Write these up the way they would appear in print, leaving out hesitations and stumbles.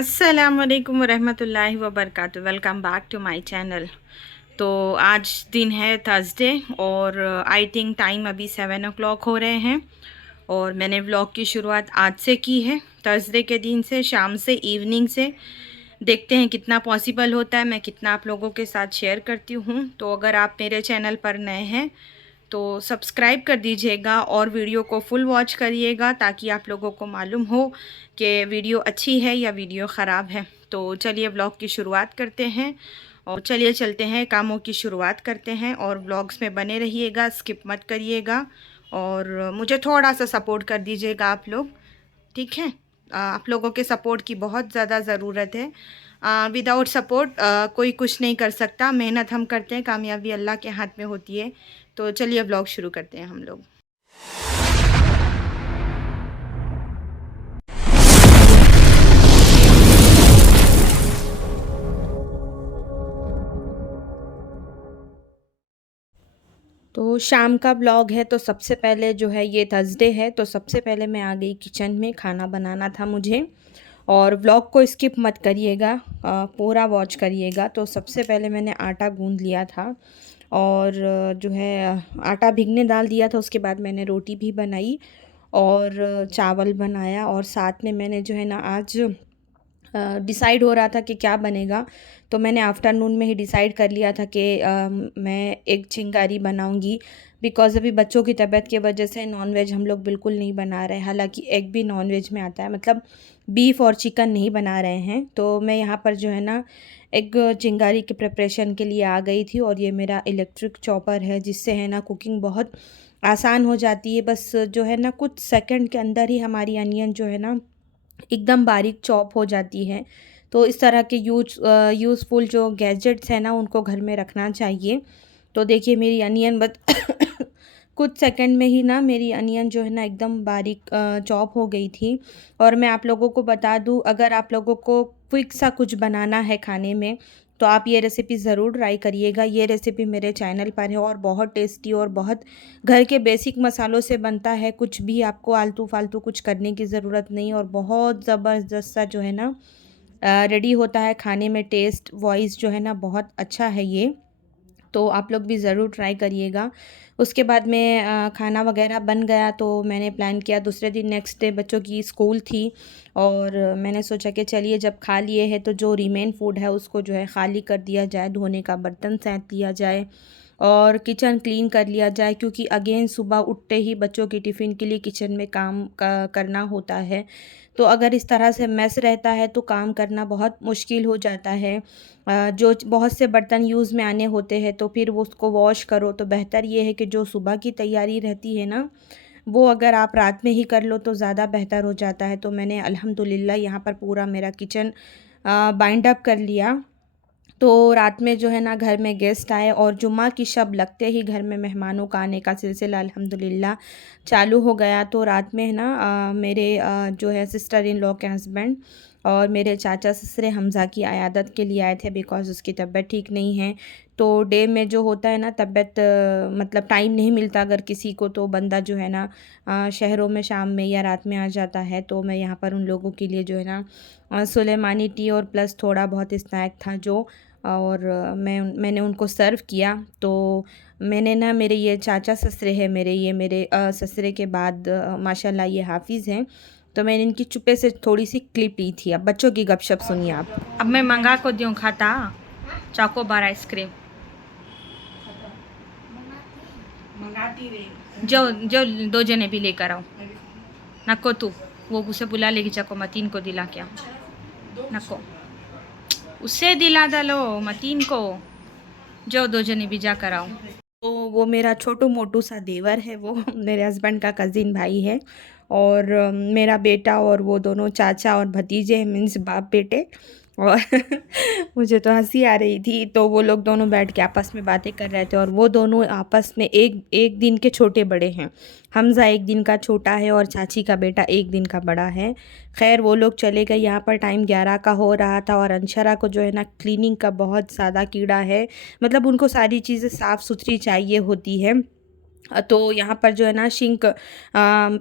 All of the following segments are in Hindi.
अस्सलामुअलैकुम वरहमतुल्लाहि वबरकातुहू। Welcome back to my channel. तो आज दिन है थर्सडे और आई थिंक टाइम अभी 7 o'clock हो रहे हैं और मैंने व्लॉग की शुरुआत आज से की है, थर्सडे के दिन से, शाम से, इवनिंग से। देखते हैं कितना पॉसिबल होता है, मैं कितना आप लोगों के साथ शेयर करती हूँ। तो अगर आप मेरे चैनल पर नए हैं तो सब्सक्राइब कर दीजिएगा और वीडियो को फुल वॉच करिएगा ताकि आप लोगों को मालूम हो कि वीडियो अच्छी है या वीडियो ख़राब है। तो चलिए व्लॉग की शुरुआत करते हैं और चलिए चलते हैं, कामों की शुरुआत करते हैं। और व्लॉग्स में बने रहिएगा, स्किप मत करिएगा और मुझे थोड़ा सा सपोर्ट कर दीजिएगा आप लोग, ठीक है। आप लोगों के सपोर्ट की बहुत ज़्यादा ज़रूरत है। विदाउट सपोर्ट कोई कुछ नहीं कर सकता। मेहनत हम करते हैं, कामयाबी अल्लाह के हाथ में होती है। तो चलिए व्लॉग शुरू करते हैं हम लोग। तो शाम का ब्लॉग है, तो सबसे पहले जो है ये थर्सडे है, तो सबसे पहले मैं आ गई किचन में। खाना बनाना था मुझे और व्लॉग को स्किप मत करिएगा, पूरा वॉच करिएगा। तो सबसे पहले मैंने आटा गूंद लिया था और जो है आटा भीगने डाल दिया था। उसके बाद मैंने रोटी भी बनाई और चावल बनाया और साथ में मैंने जो है ना आज डिसाइड हो रहा था कि क्या बनेगा, तो मैंने आफ्टरनून में ही डिसाइड कर लिया था कि मैं एग चिंगारी बनाऊंगी। बिकॉज़ अभी बच्चों की तबीयत की वजह से नॉनवेज हम लोग बिल्कुल नहीं बना रहे हैं। हालांकि एग भी नॉनवेज में आता है, मतलब बीफ और चिकन नहीं बना रहे हैं। तो मैं यहाँ पर जो है ना एग चिंगारी के प्रिपरेशन के लिए आ गई थी और ये मेरा इलेक्ट्रिक चॉपर है, जिससे है ना कुकिंग बहुत आसान हो जाती है। बस जो है ना कुछ सेकंड के अंदर ही हमारी अनियन जो है ना एकदम बारीक चॉप हो जाती है। तो इस तरह के यूज़फुल जो गैजेट्स हैं ना, उनको घर में रखना चाहिए। तो देखिए मेरी अनियन कुछ सेकंड में ही ना मेरी अनियन जो है ना एकदम बारीक चॉप हो गई थी। और मैं आप लोगों को बता दूं, अगर आप लोगों को क्विक सा कुछ बनाना है खाने में तो आप ये रेसिपी ज़रूर ट्राई करिएगा। ये रेसिपी मेरे चैनल पर है और बहुत टेस्टी और बहुत घर के बेसिक मसालों से बनता है। कुछ भी आपको आलतू फालतू कुछ करने की ज़रूरत नहीं और बहुत ज़बरदस्त सा जो है ना रेडी होता है खाने में। टेस्ट वाइज जो है ना बहुत अच्छा है ये, तो आप लोग भी ज़रूर ट्राई करिएगा। उसके बाद में खाना वगैरह बन गया तो मैंने प्लान किया दूसरे दिन, नेक्स्ट डे बच्चों की स्कूल थी और मैंने सोचा कि चलिए जब खा लिए हैं तो जो रिमेन फूड है उसको जो है ख़ाली कर दिया जाए, धोने का बर्तन सैंत लिया जाए और किचन क्लीन कर लिया जाए। क्योंकि अगेन सुबह उठते ही बच्चों की टिफ़िन के लिए किचन में काम करना होता है। तो अगर इस तरह से मेस रहता है तो काम करना बहुत मुश्किल हो जाता है। जो बहुत से बर्तन यूज़ में आने होते हैं तो फिर वो उसको वॉश करो, तो बेहतर ये है कि जो सुबह की तैयारी रहती है ना, वो अगर आप रात में ही कर लो तो ज़्यादा बेहतर हो जाता है। तो मैंने अल्हम्दुलिल्लाह यहाँ पर पूरा मेरा किचन बाइंड अप कर लिया। तो रात में जो है ना घर में गेस्ट आए और जुम्मा की शब लगते ही घर में मेहमानों का आने का सिलसिला अल्हम्दुलिल्लाह चालू हो गया। तो रात में है ना मेरे जो है सिस्टर इन लॉ के हस्बैंड और मेरे चाचा ससुरे हमज़ा की अयादत के लिए आए थे, बिकॉज़ उसकी तबीयत ठीक नहीं है। तो डे में जो होता है ना तबीयत मतलब टाइम नहीं मिलता अगर किसी को, तो बंदा जो है ना शहरों में शाम में या रात में आ जाता है। तो मैं यहाँ पर उन लोगों के लिए जो है ना सुलेमानी टी और प्लस थोड़ा बहुत स्नैक था जो, और मैंने उनको सर्व किया। तो मैंने ना, मेरे ये चाचा ससुरे हैं, मेरे ससुरे के बाद माशाल्लाह ये हाफिज़ हैं। तो मैंने इनकी चुप्पे से थोड़ी सी क्लिप ली थी। अब बच्चों की गपशप सुनिए आप। अब मैं मंगा को दूँ खाता चाको बार आइसक्रीम मंगाती रही। जो जो 2 जने भी लेकर आओ। नको तू, वो उसे बुला लेगी चाको, मतीन को दिला क्या? नको, उसे दिला डालो मतीन को, जो 2 जने भी जा कर आओ। तो वो मेरा छोटू मोटू सा देवर है, वो मेरे हस्बैंड का कज़िन भाई है और मेरा बेटा और वो दोनों चाचा और भतीजे हैं, मीन्स बाप बेटे। और मुझे तो हंसी आ रही थी। तो वो लोग दोनों बैठ के आपस में बातें कर रहे थे और वो दोनों आपस में एक एक दिन के छोटे बड़े हैं। हमज़ा 1 दिन का छोटा है और चाची का बेटा 1 दिन का बड़ा है। खैर वो लोग चले गए। यहाँ पर टाइम 11 का हो रहा था और अंशरा को जो है ना क्लीनिंग का बहुत ज़्यादा कीड़ा है, मतलब उनको सारी चीज़ें साफ़ सुथरी चाहिए होती है। तो यहाँ पर जो है ना सिंक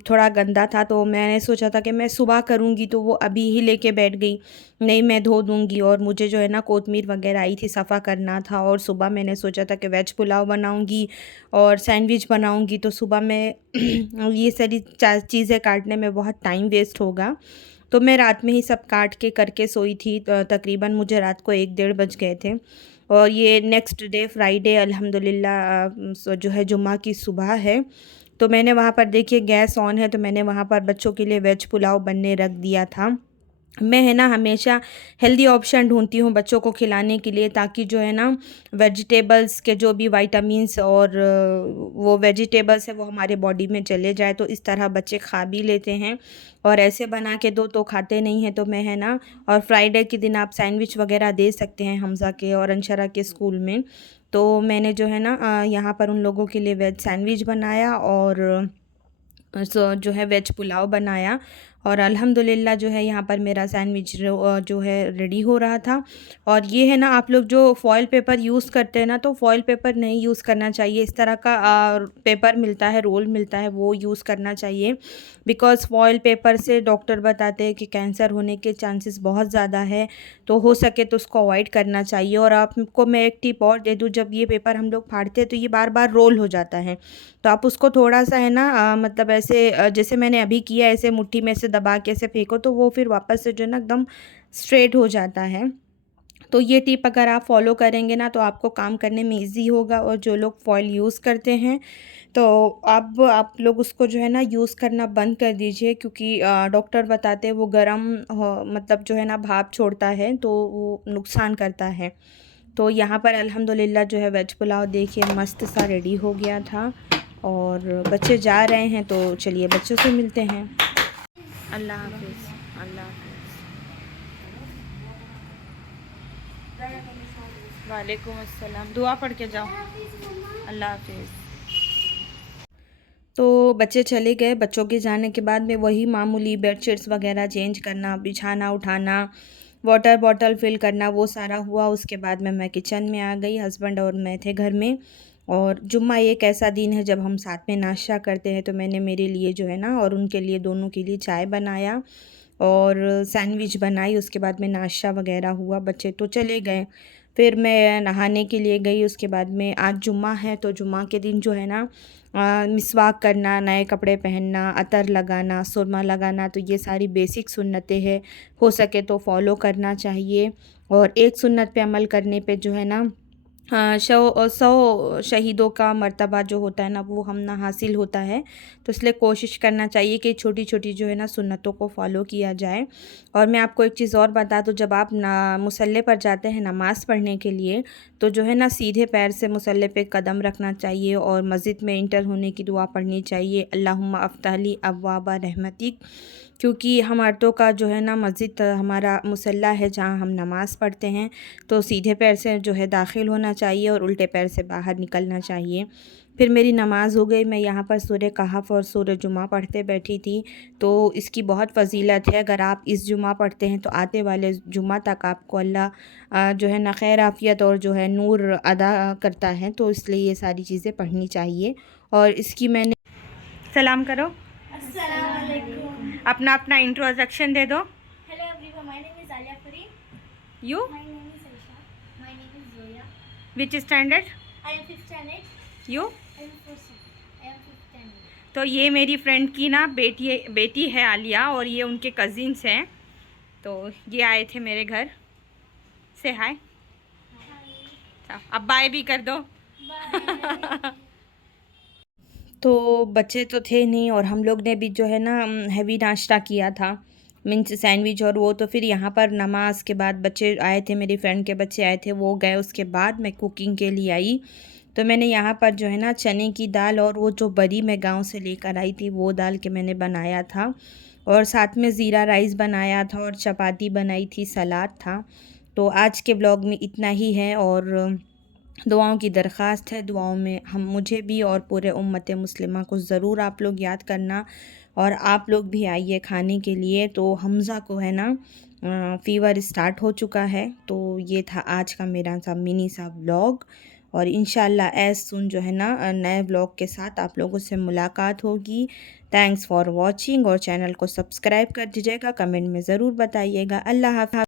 थोड़ा गंदा था, तो मैंने सोचा था कि मैं सुबह करूँगी, तो वो अभी ही लेके बैठ गई, नहीं मैं धो दूँगी। और मुझे जो है ना कोतमीर वगैरह आई थी, सफ़ा करना था, और सुबह मैंने सोचा था कि वेज पुलाव बनाऊँगी और सैंडविच बनाऊँगी, तो सुबह में ये सारी चीज़ें काटने में बहुत टाइम वेस्ट होगा। तो मैं रात में ही सब काट के करके सोई थी, तकरीबन मुझे रात को 1 डेढ़ बज गए थे। और ये नेक्स्ट डे फ्राइडे अल्हम्दुलिल्लाह जो है जुम्मा की सुबह है। तो मैंने वहाँ पर देखिए गैस ऑन है, तो मैंने वहाँ पर बच्चों के लिए वेज पुलाव बनने रख दिया था। मैं है ना हमेशा हेल्दी ऑप्शन ढूँढती हूँ बच्चों को खिलाने के लिए, ताकि जो है ना वेजिटेबल्स के जो भी विटामिन्स और वो वेजिटेबल्स है वो हमारे बॉडी में चले जाए, तो इस तरह बच्चे खा भी लेते हैं। और ऐसे बना के दो तो खाते नहीं हैं, तो मैं है ना, और फ्राइडे के दिन आप सैंडविच वगैरह दे सकते हैं हमज़ा के और अंशरा के स्कूल में। तो मैंने जो है ना यहाँ पर उन लोगों के लिए वेज सैंडविच बनाया और जो है वेज पुलाव बनाया। और अल्हम्दुलिल्लाह जो है यहाँ पर मेरा सैंडविच जो है रेडी हो रहा था। और ये है ना, आप लोग जो फॉइल पेपर यूज़ करते हैं ना, तो फॉइल पेपर नहीं यूज़ करना चाहिए, इस तरह का पेपर मिलता है, रोल मिलता है, वो यूज़ करना चाहिए। बिकॉज़ फॉइल पेपर से डॉक्टर बताते हैं कि कैंसर होने के चांसेस बहुत ज़्यादा है, तो हो सके तो उसको अवॉइड करना चाहिए। और आपको मैं एक टिप और दे दूँ, जब ये पेपर हम लोग फाड़ते हैं तो ये बार बार रोल हो जाता है, तो आप उसको थोड़ा-सा है ना मतलब ऐसे जैसे मैंने अभी किया, ऐसे मुट्ठी में से दबा के ऐसे फेंको, तो वो फिर वापस से जो है ना एकदम स्ट्रेट हो जाता है। तो ये टिप अगर आप फ़ॉलो करेंगे ना, तो आपको काम करने में ईज़ी होगा। और जो लोग फ़ॉइल यूज़ करते हैं, तो अब आप लोग उसको जो है ना यूज़ करना बंद कर दीजिए, क्योंकि डॉक्टर बताते हैं वो गरम मतलब जो है ना भाप छोड़ता है, तो वो नुकसान करता है। तो यहाँ पर अल्हम्दुलिल्लाह जो है वेज पुलाव देखिए मस्त सा रेडी हो गया था। और बच्चे जा रहे हैं, तो चलिए बच्चों से मिलते हैं। अल्लाह हाफ़िज़। अल्लाह हाफ़िज़। वालेकुम अस्सलाम। दुआ पढ़ के जाओ। अल्लाह हाफ़िज़। तो बच्चे चले गए, बच्चों के जाने के बाद में वही मामूली बेडशीट्स वगैरह चेंज करना, बिछाना उठाना, वाटर बॉटल फ़िल करना, वो सारा हुआ। उसके बाद में मैं किचन में आ गई, हस्बैंड और मैं थे घर में। और जुम्मा एक ऐसा दिन है जब हम साथ में नाश्ता करते हैं, तो मैंने मेरे लिए जो है ना और उनके लिए, दोनों के लिए चाय बनाया और सैंडविच बनाई। उसके बाद में नाश्ता वगैरह हुआ, बच्चे तो चले गए। फिर मैं नहाने के लिए गई। उसके बाद में आज जुम्मा है, तो जुम्मा के दिन जो है ना मिसवाक करना, नए कपड़े पहनना, अतर लगाना, सुरमा लगाना, तो ये सारी बेसिक सुन्नतें हैं, हो सके तो फ़ॉलो करना चाहिए। और एक सुन्नत पे अमल करने पे जो है ना 100 शहीदों का मर्तबा जो होता है ना, वो हम ना हासिल होता है। तो इसलिए कोशिश करना चाहिए कि छोटी-छोटी जो है ना सुन्नतों को फ़ॉलो किया जाए। और मैं आपको एक चीज़ और बता दूँ, जब आप ना मुसल्ले पर जाते हैं नमाज़ पढ़ने के लिए, तो जो है ना सीधे पैर से मुसल्ले पे कदम रखना चाहिए और मस्जिद में इंटर होने की दुआ पढ़नी चाहिए, अल्लाहुम्मा अफ़्तह ली अब्वाबा रहमतिक। क्योंकि हम औरतों का जो है ना मस्जिद हमारा मुसल्ला है जहाँ हम नमाज़ पढ़ते हैं, तो सीधे पैर से जो है दाखिल होना चाहिए और उल्टे पैर से बाहर निकलना चाहिए। फिर मेरी नमाज़ हो गई, मैं यहाँ पर सूरह कहफ़ और सूरह जुमा पढ़ते बैठी थी। तो इसकी बहुत फ़ज़ीलत है, अगर आप इस जुमा पढ़ते हैं तो आते वाले जुमा तक आपको अल्लाह जो है ना खैर आफ़ियत और जो है नूर अदा करता है, तो इसलिए ये सारी चीज़ें पढ़नी चाहिए। और इसकी मैंने सलाम करो, अस्सलाम वालेकुम। अपना अपना इंट्रोडक्शन दे दो। Hello everyone, my name is Alia Fareed. You My name is Aisha. My name is Zoya. Which standard? I am fifth standard. You? I am first. I am fifth standard. तो ये मेरी फ्रेंड की ना बेटी है आलिया, और ये उनके कज़िन्स हैं। तो ये आए थे मेरे घर से। हाय, अब बाय भी कर दो। Bye. तो बच्चे तो थे नहीं, और हम लोग ने भी जो है ना हैवी नाश्ता किया था, मीन्स सैंडविच और वो। तो फिर यहाँ पर नमाज के बाद बच्चे आए थे, मेरी फ्रेंड के बच्चे आए थे, वो गए। उसके बाद मैं कुकिंग के लिए आई, तो मैंने यहाँ पर जो है ना चने की दाल और वो जो बरी मैं गांव से लेकर आई थी, वो दाल के मैंने बनाया था। और साथ में ज़ीरा राइस बनाया था और चपाती बनाई थी, सलाद था। तो आज के ब्लॉग में इतना ही है। और दुआओं की दरख्वास्त है, दुआओं में हम मुझे भी और पूरे उम्मत मुस्लिमा को ज़रूर आप लोग याद करना। और आप लोग भी आइए खाने के लिए। तो हमज़ा को है ना फ़ीवर स्टार्ट हो चुका है। तो ये था आज का मेरा सा मिनी सा व्लॉग। और इंशाल्लाह एज़ सुन जो है ना नए ब्लॉग के साथ आप लोगों से मुलाकात होगी। थैंक्स फॉर वॉचिंग और चैनल को सब्सक्राइब कर दीजिएगा, कमेंट में ज़रूर बताइएगा। अल्लाह हाफ़िज़।